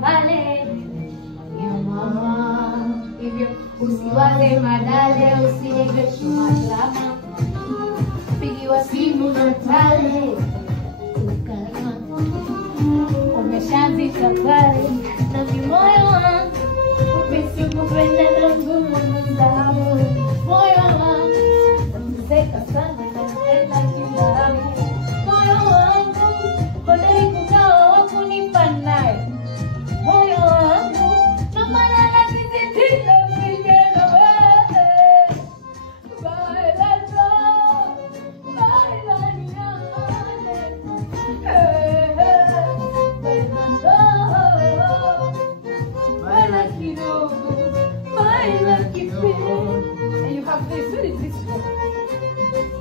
vale ya mama. Hivyo usiwaze madale, usinipe shumalama. Pigiwa simu na tale, umeshaanzisha pale na moyo wangu upesi kupenda na ngumu mzao. Moyo wangu namzeka sana na mpenda kindani. Moyo wangu hodari kugawa kunipa naye. Moyo wangu ndo maana nasisitiza mpigeno wewe. Bailando, and you have this, what is this for?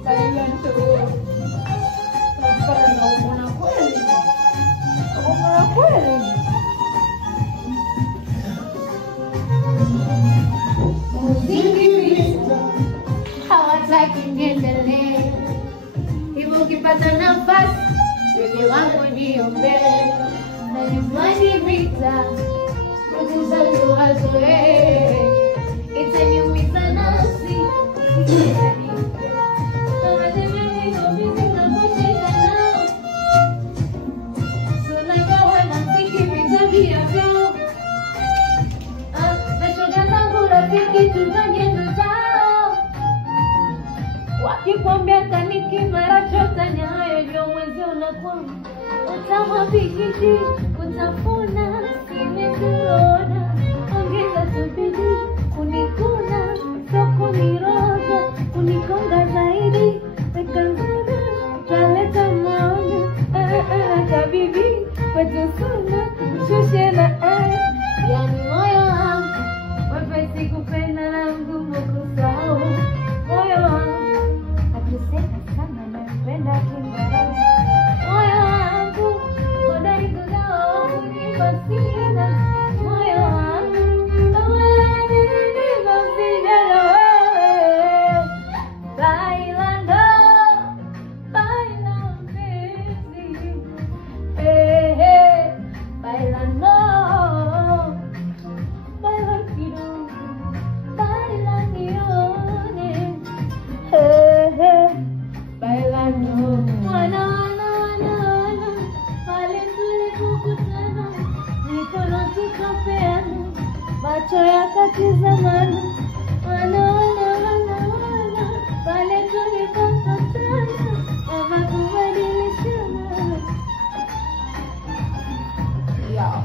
Bailando. Una kweli. Una kweli. Muziki hawataki niendelee. Hivyo ukipata nafasi, bebe wangu niombee. Na nyumbani vita, ndugu zangu wazoee. Itaniumiza nafsi, kama zemeni ofisi napocheka nao. Sunagawa na mziki vitabia vyao. Na shoga zangu rafiki tunajendo zao. Wakikwambia kaniki mara chota nyayo ndio mwezi unakwama. Utamwapikiti, utafuna, kimekurona. Ongeza subidi, kunikuna, soko niroga. Unikonga zaidi, tekanguna, taleta maona. Kabibi, wetu suna, mshushe na yani moyo wangu, wepesi kupenda na ngumu kusahau. Moyo wangu, akiseka sana na mpenda kingarau. Moyo wangu, hodari kugawa kunipa sina. Moyo wangu, kama nilivyo sijana wewe. Bailando, baila mpenzi. Bailando, baila kidogo, baila nione. Bailando, wana pale tulipokutana, mikono tukapeana, macho yakatizamana. Wana pale tulipokutana, mama kubadilishana. Yeah.